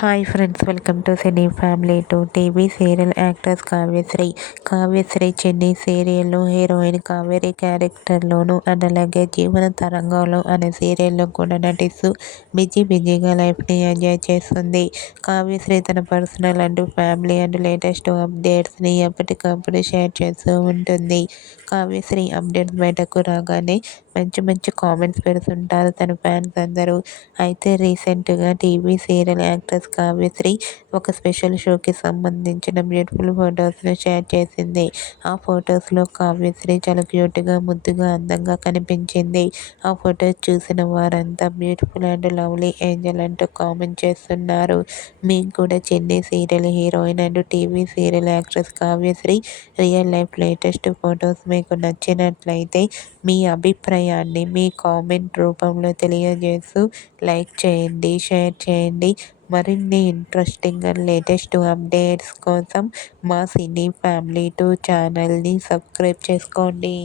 Hi friends, welcome to cine family to TV serial actors Kavyasri Chennai సీరియల్లో heroine Kaveri క్యారెక్టర్లోను and అలాగే జీవన తరంగంలో అనే సీరియల్లో కూడా నటిస్తూ బిజీగా లైఫ్ని ఎంజాయ్ చేస్తుంది. కావ్యశ్రీ తన personal and family and latest అప్డేట్స్ని ఎప్పటికప్పుడు షేర్ చేస్తూ ఉంటుంది. కావ్యశ్రీ అప్డేట్స్ బయటకు రాగానే మంచి కామెంట్స్ పెడుతుంటారు తన ఫ్యాన్స్ అందరూ. అయితే రీసెంట్గా టీవీ సీరియల్ యాక్ట్రెస్ కావ్యశ్రీ ఒక స్పెషల్ షోకి సంబంధించిన బ్యూటిఫుల్ ఫొటోస్ను షేర్ చేసింది. ఆ ఫొటోస్లో కావ్యశ్రీ చాలా క్యూట్గా, ముద్దుగా, అందంగా కనిపించింది. ఆ ఫొటోస్ చూసిన వారంతా బ్యూటిఫుల్ అండ్ లవ్లీ ఏంజల్ అంటూ కామెంట్ చేస్తున్నారు. మీకు కూడా Chennai serial heroine and TV serial actress Kavyasri real life latest photos మీకు నచ్చినట్లయితే మీ అభిప్రాయాన్ని మీ కామెంట్ రూపంలో తెలియజేస్తూ లైక్ చేయండి, షేర్ చేయండి. మరిన్ని ఇంట్రెస్టింగ్ అండ్ లేటెస్ట్ అప్డేట్స్ కోసం మా సినీ ఫ్యామిలీ 2 ఛానల్ని సబ్స్క్రైబ్ చేసుకోండి.